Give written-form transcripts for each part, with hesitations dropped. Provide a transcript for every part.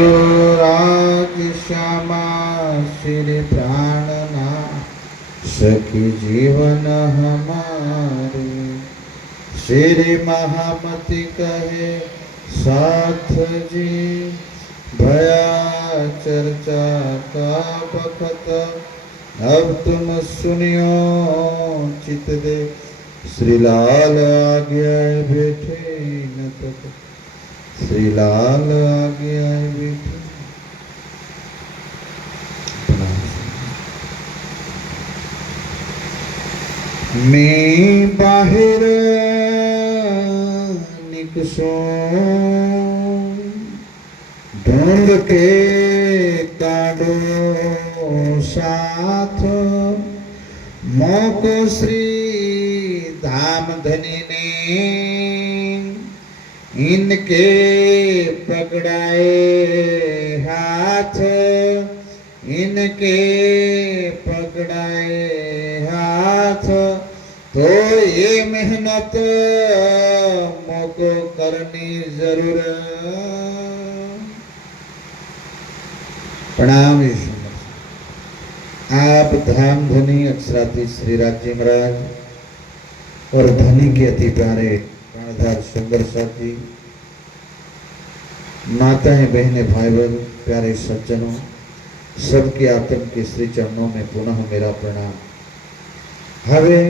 राज श्यामा श्री प्राणना सखी जीवन हमारे। श्री महामति कहे साथ जी भया चर्चा का बखत। अब तुम सुनियो चित दे श्री लाल आज्ञा बैठे न तक। श्री लाल आज्ञा बैठे। मैं बाहर निकसो ढूंढ के काढ़ो साथ। मोको श्री धाम धनी ने इनके पकड़ाए हाथ। इनके पकड़ाए हाथ तो ये मेहनत मोको करनी जरूर। प्रणाम। आप धाम धनी अक्षराती श्री राज्य महाराज और धनी के अति प्यारे प्राणधार सुंदर साथी, माताएं, बहनें, भाई बहन, प्यारे सज्जनों, सबके आत्म के श्री चरणों में पुनः मेरा प्रणाम। हवे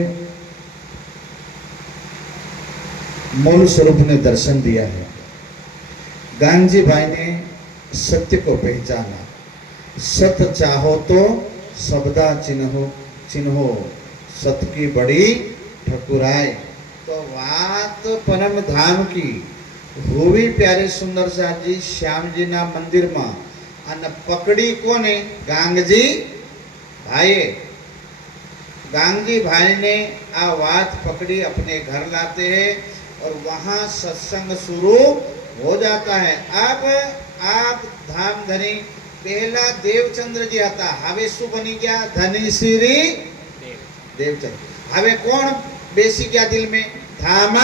मूल स्वरूप ने दर्शन दिया है। गांधी भाई ने सत्य को पहचाना। सत्य चाहो तो शब्दा चिन्हो चिन्हो, सत्य की बड़ी ठकुराई। तो बात परम धाम की हुई प्यारे सुंदर साथ जी श्याम जी ना मंदिर में। अन पकड़ी कोने? गांगजी भाई। गांगी भाई ने आ बात पकड़ी, अपने घर लाते हैं और वहां सत्संग शुरू हो जाता है। अब आप धाम धनी पहला देवचंद्र जी था, हवे शू बनी गया? धनी श्री देवचंद्र। हवे कौन बेसी गया दिल में? धाम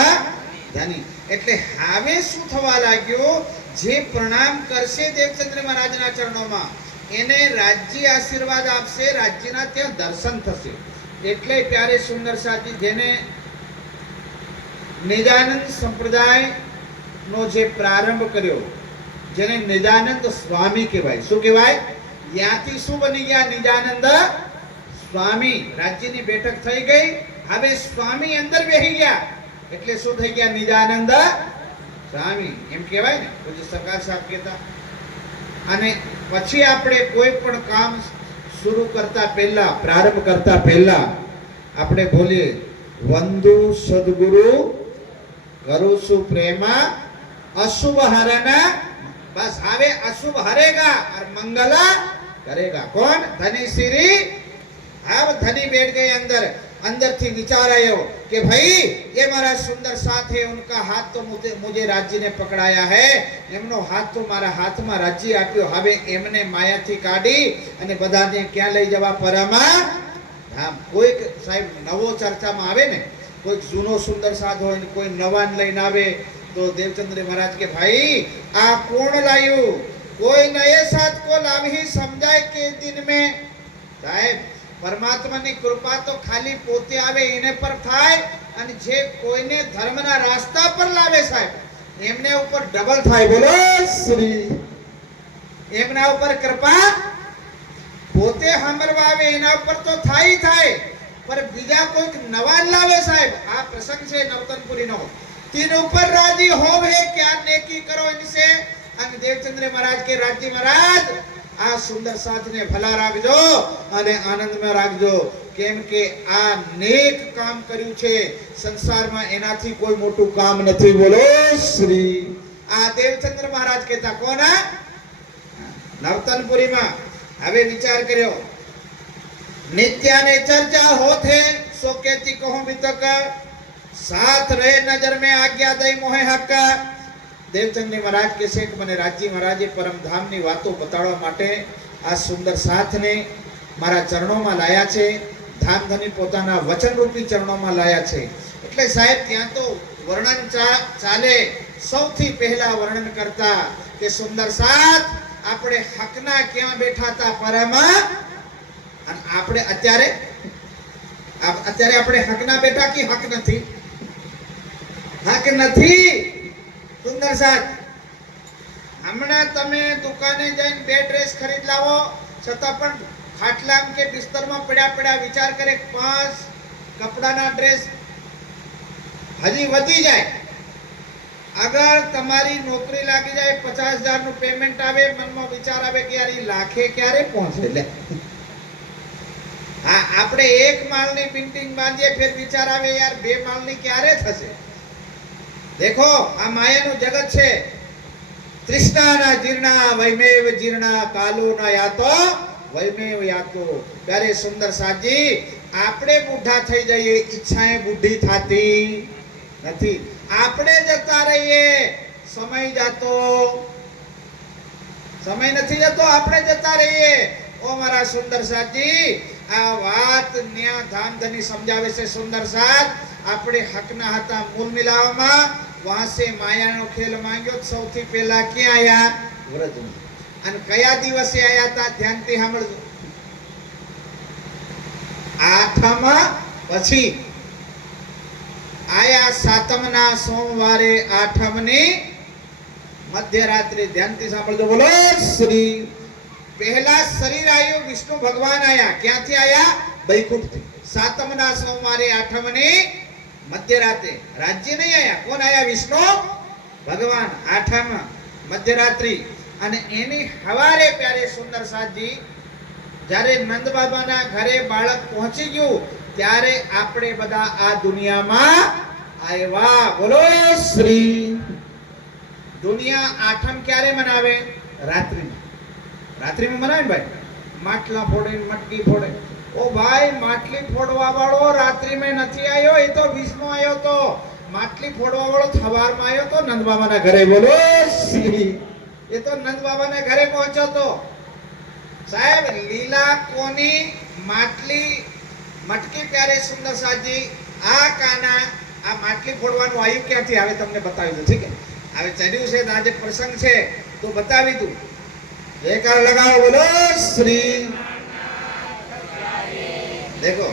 धनी। એટલે હવે શું થવા લાગ્યો? જે પ્રણામ કરશે દેવચંદ્ર મહારાજના ચરણોમાં એને રાજ્ય આશીર્વાદ આપશે, રાજ્યના ત્યાં દર્શન થશે। એટલે પ્યારે સુંદર સાથી જેને નિજાનંદ સંપ્રદાયનો જે પ્રારંભ કર્યો, જેને નિજાનંદ સ્વામી કહેવાય। શું કહેવાય? ત્યાંથી શું બની ગયા? નિજાનંદ સ્વામી। રાજ્યની બેઠક થઈ ગઈ, હવે સ્વામી અંદર બેસી ગયા એટલે શું થઈ ગયા? નિજાનંદ સ્વામી એમ કહેવાય ને। પૂજ્ય સરકાર સાહેબ કહેતા। અને પછી આપણે કોઈ પણ કામ शुरू करता पहला, प्रारंभ करता पहला આપણે બોલીએ વંદુ સદગુરુ કરું છું પ્રેમા અશુભ હરના। बस હવે અશુભ હરેगा और मंगला करेगा। कौन? धनी श्री। अब धनी बैठ गए अंदर। अंदर थी विचार आयो कि भाई ये मारा सुंदर साथ है, उनका हाथ तो मुझे राज्य ने पकड़ाया है, एमनो हाथ तो मारा हाथ में राज्य आप्यो। हवे एमने माया थी काढ़ी अने बधाने क्या लई जवा? परमा धाम। कोई साहेब नवो चर्चा में आवे ने, कोई जूनो सुंदर साथ हो, कोई नवान लईने आवे तो देवचंद्र महाराज के भाई आ कोण लायु? कोई नए साथ को लावी समझाय के दिन में। साहेब परमात्मा की कृपा तो खाली पोते आवे एने पर थाय अने जे कोईने धर्मना रास्ता पर लावे साहेब एमने ऊपर डबल थाय। बोलो श्री। एमना ऊपर कृपा पोते हमरवा आवे एना ऊपर तो थाय थाय, पर बीजा कोई नवान लावे साहेब। आ प्रसंग से नवतनपुरी नो तीन ऊपर राजी होवे क्या नेकी करो इनसे। अने देवचंद्र महाराज के राज्य महाराज आ सुंदर साथ ने भला राखजो अने आनंद में राखजो, केम के आ नेक काम कर्યું છે સંસારમાં એનાથી કોઈ મોટું કામ નથી। બોલો શ્રી। આ દેવચંદ્ર મહારાજ કહેતા કોના? નવતનપુરી માં। હવે વિચાર કર્યો नित्या ने चर्चा होते सो कहती कहूं भी तक साथ रहे नजर में आज्ञा दई मोहे हक। देवचंद्र महाराज के से मने राज्य महाराजे परम धाम नी वातो बताड़वा माटे आ सुंदर साथ ने मारा चरणों में लाया छे। धाम धनी पोताना वचन रूपी चरणों में लाया छे। એટલે સાહેબ ત્યાં તો વર્ણન ચાલે। સૌથી પહેલા વર્ણન કરતા કે સુંદર સાથ આપણે હકના ક્યાં બેઠા હતા પરમાં, અને આપણે અત્યારે આપણે હકના બેઠા કે હક નથી? હક નથી. સુંદર સાથ, હમણાં તમે દુકાને જઈને 2 ડ્રેસ ખરીદ લાવો, છતાં પણ ખાટલા કે બિસ્તરમાં પડ્યા વિચાર કરે 5 કપડાના ડ્રેસ હજી વધી જાય. અગર તમારી નોકરી લાગી જાય, 50,000 નું પેમેન્ટ આવે, મનમાં વિચાર આવે કે યાર લાખે ક્યારે પહોંચે લે. હા, આપણે 1 માળની બિલ્ડિંગ બાંધીએ, ફેર વિચાર આવે યાર 2 માળની ક્યારે થશે. દેખો, આ માયાનું જગત છે. તૃષ્ણાના જીર્ણા વૈમેવ જીર્ણા કાલો ના યાતો વૈમેવ યાતો. ત્યારે સુંદર સાજી, આપણે બુઢા થઈ જઈએ, ઈચ્છાએ બુઢી થતી નથી. આપણે જતા રહીએ, સમય જતો, સમય નથી જતો, આપણે જતા રહીએ. ઓ મારા સુંદર સાજી, આ વાત ન્યા ધામધની સમજાવે છે. સુંદર સાથ, આપણે હકના હતા મૂળ મિલાવવામાં, વાંસે માયાનો ખેલ માંગ્યો. સૌથી પહેલા ક્યાં આયા? વ્રજમાં. અને કયા દિવસે આયા હતા? ધ્યાનથી સાંભળજો. 8મા પછી આયા 7મના સોમવારે 8મની મધ્યરાત્રિ. ધ્યાનથી સાંભળજો. બોલો શ્રી. પહેલા શરીર આવ્યું, વિષ્ણુ ભગવાન આયા. ક્યાંથી આયા? વૈકુંઠથી. 7મના સોમવારે 8મની મધ્યરાત્રે. રાજ્ય નહીં આયા. કોણ આયા? વિષ્ણુ ભગવાન. 8મા મધ્યરાત્રિ. અને એની હવારે પ્યારે સુંદર સાથજી, જ્યારે નંદ બાબાના ઘરે બાળક પહોંચી ગયું, ત્યારે આપણે બધા આ દુનિયામાં આવ્યા. બોલો શ્રી. દુનિયા 8મ ક્યારે મનાવે? રાત્રિમાં. રાત્રિમાં મનાવે ને ભાઈ. માટલા ફોડે, મટકી ફોડે. ઓ ભાઈ, માટલી ફોડવા વાળો રાત્રિમાં નથી આવ્યો, એ તો વિષ્ણુ આવ્યો તો. માટલી ફોડવા વાળો સવારમાં આવ્યો તો નંદ બાબાના ઘરે. બોલો શ્રી. એ તો નંદ બાબાના ઘરે પહોંચ્યો તો. સાહેબ, લીલા કોની માટલી મટકી પ્યારે સુંદર સાજી, આ કાના આ માટલી ફોડવાનું આવ્યું ક્યાંથી આવે? તમને બતાવી દઉં. ઠીક છે, હવે ચડ્યું છે, આજે પ્રસંગ છે તો બતાવી દઉં. જયકાર લગાવો. બોલો શ્રી. देखो,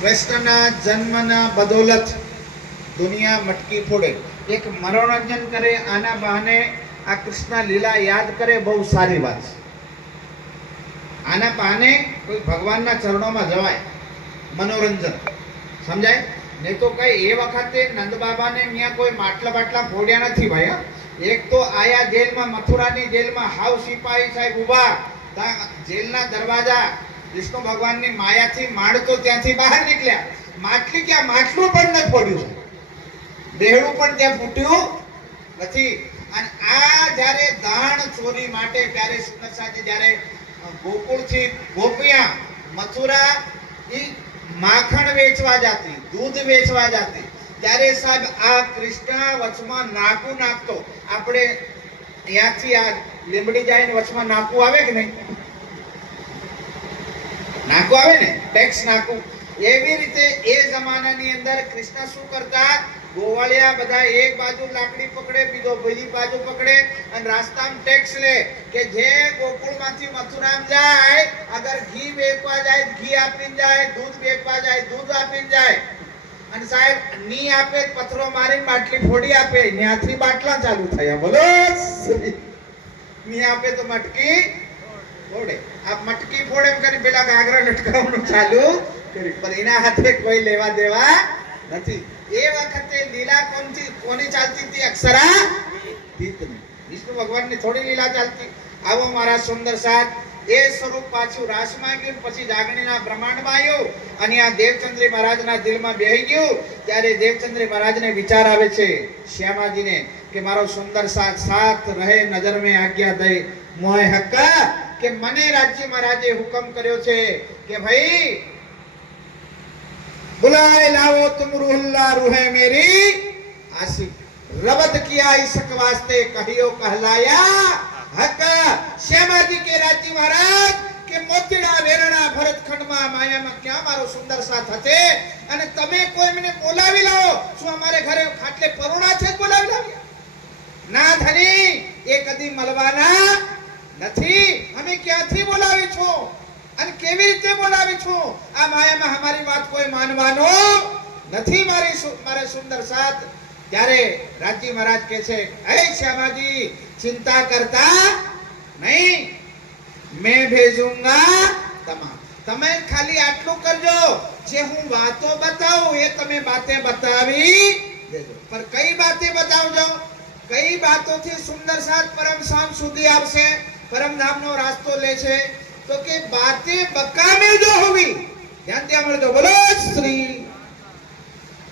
કૃષ્ણના જન્મના બદૌલત દુનિયા મટકી ફોડે, એક મનોરંજન કરે, આના બહાને આ કૃષ્ણ લીલા યાદ કરે, બહુ સારી વાત છે. આના બહાને કોઈ ભગવાનના ચરણોમાં જવાય, મનોરંજન સમજાય. નહીં તો કઈ એ વખતે નંદ બાબાને ત્યાં કોઈ માટલા બાટલા ફોડ્યા નથી ભાઈ. એક તો આયા જેલમાં, મથુરાની જેલમાં, હાવ સિપાહી સાહેબ ઉભા, જેલના દરવાજા વિષ્ણુ ભગવાનની માયાથી માણતો ત્યાંથી બહાર નીકળ્યા. માટલી ક્યાં? માટલું પણ ન ફોડ્યું, બેહડું પણ ત્યાં ફૂટ્યું નથી. અને આ જ્યારે દાણ ચોરી માટે ત્યારે સુંદર સાથે જ્યારે ગોકુળથી ગોપિયા મથુરા ઈ માખણ વેચવા જાતી, દૂધ વેચવા જાતી, ત્યારે સાહેબ આ કૃષ્ણ વચમાં નાકું નાખતો. આપણે ત્યાંથી આ લીંબડી જાય ને વચમાં નાકું આવે કે નહીં? નાકું આવે ને, ટેક્સ નાકું. એવી રીતે એ જમાનાની અંદર કૃષ્ણ શું કરતા? ગોવાળિયા બધા એક બાજુ લાકડી પકડે, બીજો બીજી બાજુ પકડે, અને રાસ્તામાં ટેક્સ લે કે જે ગોકુળમાંથી મથુરામ જાય, અગર ઘી વેચવા જાય ઘી આપીને જાય, દૂધ વેચવા જાય દૂધ આપીને જાય. અને સાહેબ ની આપે પથરો મારીને બાટલી ફોડી આપે, ત્યાંથી બાટલા ચાલુ થયા. બોલો ની આપે તો મટકી ફોડે. આ મટકી ફોડે એમ કરી પેલા ઘાઘરા લટકાવવાનું ચાલુ કર્યું, પણ એના હાથે કોઈ લેવા દેવા નથી. એ વખતે લીલા કોની ચાલતી હતી? અક્ષરા તીતની. વિષ્ણુ ભગવાનની થોડી લીલા ચાલતી. આવો મારા સુંદર સાથ, એ સ્વરૂપ પાછું રાસમાં ગયું, પછી જાગણીના બ્રહ્માંડમાં આવ્યું, અને આ દેવચંદ્રી મહારાજના દિલમાં બેહી ગયું. ત્યારે દેવચંદ્રી મહારાજને વિચાર આવે છે શ્યામાજીને કે મારો સુંદર સાથ સાથ રહે નજર મેં આજ્ઞા દઈ મોહે હક્કા, કે મને રાજ્ય મહારાજે હુકમ કર્યો છે કે ભાઈ बुलाए लाओ तुम रूहल्ला रूहे मेरी आशिक रबत किया इसक वास्ते कहियो कहलाया हक। श्यामाजी के राज्य महाराज के मोतीड़ा वेरણા ભરતખંડમાં માયામાં ક્યાં મારો સુંદર સાથ હતે, અને તમે કોઈ મને બોલાવી લાવો. શું અમારે ઘરે ખાટલે પરોણા છે બોલાવી લાવ્યા? ના ધણી એ કદી મળવાના નથી. અમે ક્યાંથી બોલાવી છો અને કેવી રીતે બોલાવી છો? આ માયામાં અમારી વાત કોઈ માનવાનો નથી. મારે સુંદર સાથ. ત્યારે રાજજી મહારાજ કહે છે, હે શ્યામાજી ચિંતા કરતા નહીં, મેં ભેજુંગા તમામ. તમે ખાલી આટલું કરજો, જે હું વાતો બતાવું એ તમે બાતે બતાવી દેજો. પર કઈ બાતે બતાવજો? કઈ બાતોથી સુંદર સાથ પરમધામ સુધી આવશે, પરમધામનો રાસ્તો લે છે? તો કે બાતે બકામે જો હોવી. ધ્યાનથી સાંભળજો. બોલો શ્રી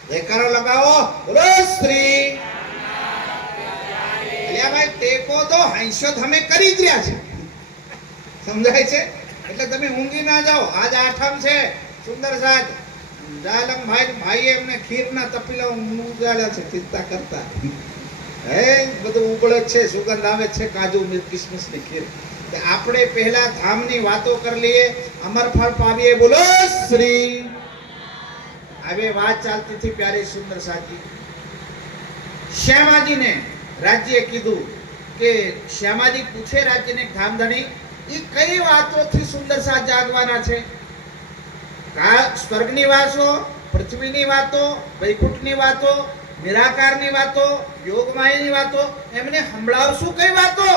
જયકારો લગાવો. બોલો શ્રી. અલ્યા ભાઈ ટેકો તો હાંસો તમે કરી જ રહ્યા છે, સમજાય છે? એટલે તમે ઊંઘી ના જાઓ. આજ આઠમ છે. સુંદર સાથ જાલમ ભાઈ એમને ખીરના તપીલા ઉગાડ્યા છે. ચિંતા કરતા હે બધું ઉગળે છે, સુગંધ આવે છે, કાજુ કિસમિસ ની ખીર. આપણે પહેલા ધામની વાતો કરી લઈએ, અમર ફળ પાવીએ. બોલો શ્રી. હવે વાત ચાલતી હતી પ્યારી સુંદર સાથી. શ્યામાજીને રાજ્યે કીધું કે શ્યામાજી પૂછે રાજ્યને ધામધણી એ કઈ વાતોથી સુંદર સાથ જાગવાના છે? સ્વર્ગની વાતો, પૃથ્વીની વાતો, વૈકુંઠની વાતો, નિરાકારની વાતો, યોગમાયાની વાતો એમને સંભળાવશું. કઈ વાતો?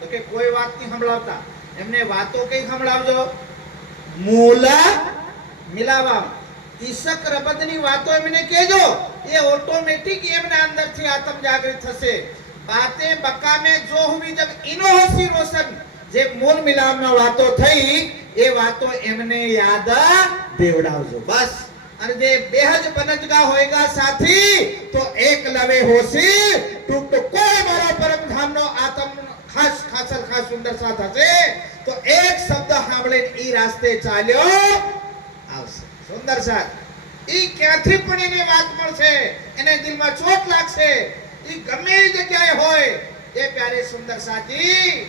તો કે કોઈ વાત નહીં સંભળાવતા. એમને વાતો કઈ સંભળાવજો? મૂલા મિલાવા ઈશક રબદની વાતો એમને કહેજો. એ ઓટોમેટિક એમના અંદરથી આત્મ જાગૃત થશે. બાતે બકામે જો હુવી જબ ઇનો હોસી રોશન, જે મૂળ મિલાવના વાતો થઈ એ વાતો એમને યાદ દેવડાવજો બસ. અને જે બેહજ બનજગા હોયગા સાથી તો એક લવે હોસી ટૂટ કોઈ મારા પરમધામનો આત્મ ખાસ ખાસલ ખાસ સુંદર સાથ હશે તો એક શબ્દ સાંભળીને ઈ રાસ્તે ચાલ્યો આવશે. સુંદર સાથ ઈ ક્યાંથી પણ એને વાત મળશે, એને દિલમાં ચોટ લાગશે. ઈ ગમે જગ્યાએ હોય એ પ્યારે સુંદર સાથી.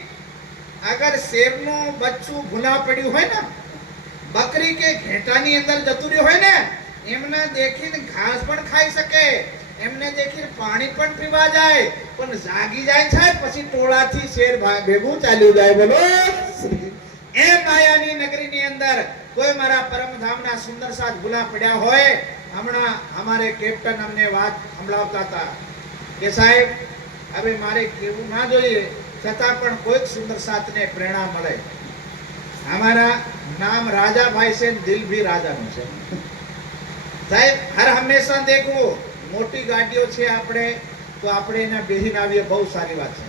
અગર શેરનું બચ્ચું ભૂલા પડ્યું હોય ને, બકરી કે ઘેટાની અંદર જતું રહ્યું હોય ને, એમને દેખીને ઘાસ પણ ખાઈ શકે, એમને દેખીને પાણી પણ પીવા જાય, પણ જાગી જાય છે પછી ટોળાથી શેર ભેગું ચાલ્યું જાય. બોલો એ માયાની નગરીની અંદર કોઈ મારા પરમધામના સુંદર સાથ ભૂલા પડ્યા હોય. હમણાં અમારે કેપ્ટન અમને વાત સંભળાવતા હતા કે સાહેબ હવે મારે કેવું ના જોઈએ, છતાં પણ કોઈક સુંદર સાથને પ્રેરણા મળે. हमारा नाम राजा भाई से दिल भी राजा નું છે સાહેબ. હર હંમેશા દેખો મોટી ગાડીઓ છે આપણે તો આપણે એના બેહીને આવીએ, બહુ સારી વાત છે.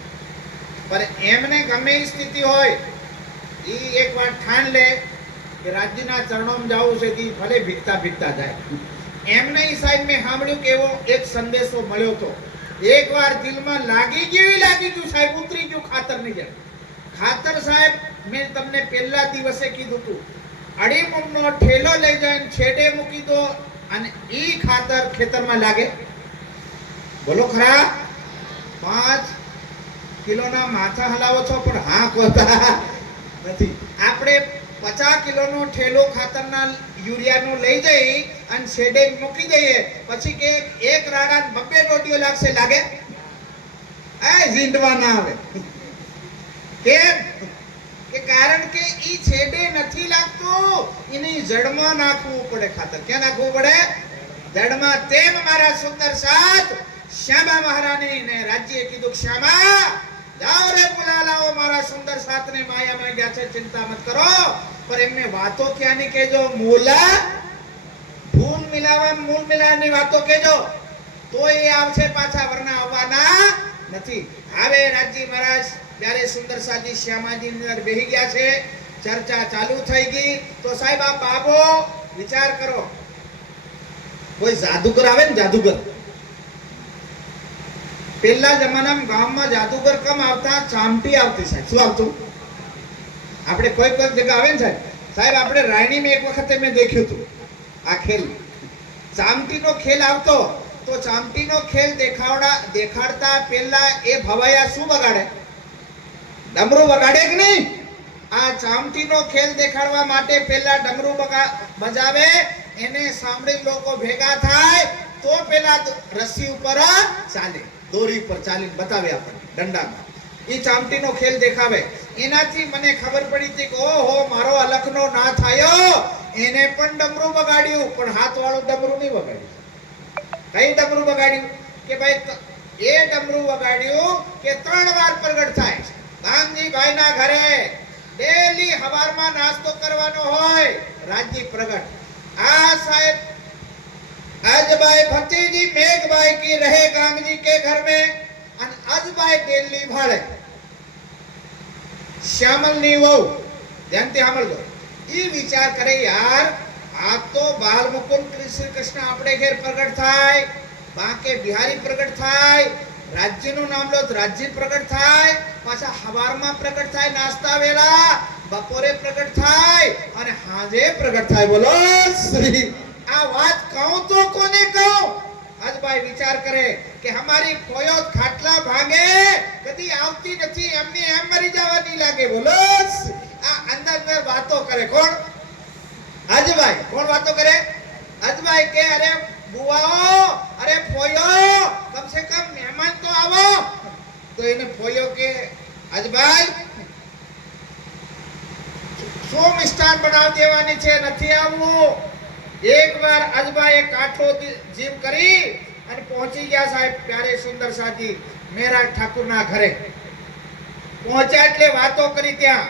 પણ એમને ગમે એ સ્થિતિ હોય ઈ એકવાર ઠાણ લે કે રાજ્યના ચરણોમાં જાવું છે તી ભલે ભીખતા ભીખતા જાય. એમને ઈ સાહેબ મેં સાંભળ્યું કે એવો એક સંદેશો મળ્યો તો એકવાર દિલમાં લાગી ગયું સાહેબ, ઉતરી ગયું ખાતર ની જેમ. ખાતર સાહેબ મેં તમને પહેલા દિવસે કીધું હતું, અડી મણનો ઠેલો લઈ જઈને છેડે મૂકી દો અને ઈ ખાતર ખેતરમાં લાગે. બોલો ખરા? 5 કિલોના માથા હલાવો છો પણ હા કોતા નથી. આપણે 50 કિલોનો ઠેલો ખાતરના યુરિયાનો લઈ જઈ અને છેડે મૂકી દઈએ, પછી કે એક રાડા 2 ડોડીઓ લાગશે, લાગે? આ ઝીંડવા ના આવે. કેમ? કે કારણ કે ઈ છેડે નથી લાગતું, એની જડમાં નાખવું પડે ખાતર. ક્યાં નાખવું પડે? જડમાં. તેમ મારા સુંદર સાથ શ્યામા મહારાણી ને રાજ્યે કીધું, શ્યામા જાઓ રે બોલા લાવો મારા સુંદર સાથને, માયામાં ગયા છે, ચિંતા મત કરો. પર એમને વાતો ક્યાંની કહેજો? મૂલા ભૂલ મિલાવા, મૂળ મિલાવની વાતો કહેજો તો એ આવશે પાછા, વરના આવવાના નથી. હવે રાજજી મહારાજ ત્યારે સુંદર સાથી શ્યામાજી અંદર બેહી ગયા છે, ચર્ચા ચાલુ થઈ ગઈ. તો સાહેબ આ બાબો વિચાર કરો, કોઈ જાદુગર આવે ને, જાદુગર પહેલા જમાનામાં ગામમાં જાદુગર કમ આવતા? ચામટી આવતી સાહેબ. શું આવતું? આપણે કોઈ જગ્યા આવે ને સાહેબ આપણે રાયણીમાં એક વખત મેં દેખ્યું હતું આ ખેલ, ચામટીનો ખેલ આવતો. તો ચામટીનો ખેલ દેખાડતા પહેલા એ ભવાયા શું બગાડે? ડમરું બગાડે કે નહીં? આ ચામટીનો ખેલ દેખાડવા માટે પહેલા ડમરું બજાવે, એને સાંભળી લોકો ભેગા થાય તો પેલા રસ્સી ઉપર ચાલે. દોરી પર ચાલીને બતાવે આપણને દંડામાં. એ ચામટીનો ખેલ દેખાવે. એનાથી મને ખબર પડી હતી કે ઓહો મારો અલખનો ના થાયો, એને પણ ડમરું બગાડ્યું, પણ હાથવાળું ડમરું નહીં બગાડ્યું. કઈ ડમરું બગાડ્યું કે ભાઈ એ ડમરું બગાડ્યું કે 3 વાર પ્રગટ થાય. ગામજી ભાઈના ઘરે ડેલી હવારમાં નાસ્તો કરવાનો હોય, રાજજી પ્રગટ. આ સાહેબ अजबाई भतीजी मेघबाई की रहे गांगजी के घर में, और अजबाई दिल्ली भाड़े श्यामल ની વહુ ધ્યાનથી સાંભળજો. ઈ વિચાર કરે યાર આ તો બાલ મુકુંદ કૃષ્ણ આપણે ઘેર પ્રગટ થાય, બાકે બિહારી પ્રગટ થાય, રાજ્યનું નામ લો રાજ્ય પ્રગટ થાય, પાછા હવારમાં પ્રગટ થાય નાસ્તા વેલા, બપોરે પ્રગટ થાય અને સાંજે પ્રગટ થાય. બોલો શ્રી. આ વાત કહું તો કોને કહું? આજભાઈ વિચાર કરે કે અમારી ફોયો ખાટલા ભાંગે કદી આવતી નથી, એમની એમ મરી જવાની લાગે. બોલો આ અંદર વાતો કરે કોણ? આજભાઈ. કોણ વાતો કરે? આજભાઈ કે અરે બુવાઓ, અરે ફોયો, કમ સે કમ મહેમાન તો આવો. તો એને ફોયો કે આજભાઈ શું મિષ્ટાન બનાવી દેવાની છે, નથી આવવું. એક વાર અજબાએ કાઠો જીમ કરી અને પહોંચી ગયા સાહેબ પ્યારે સુંદર સાજી મેરા ઠાકુરના ઘરે. પહોંચ્યા એટલે વાતો કરી ત્યાં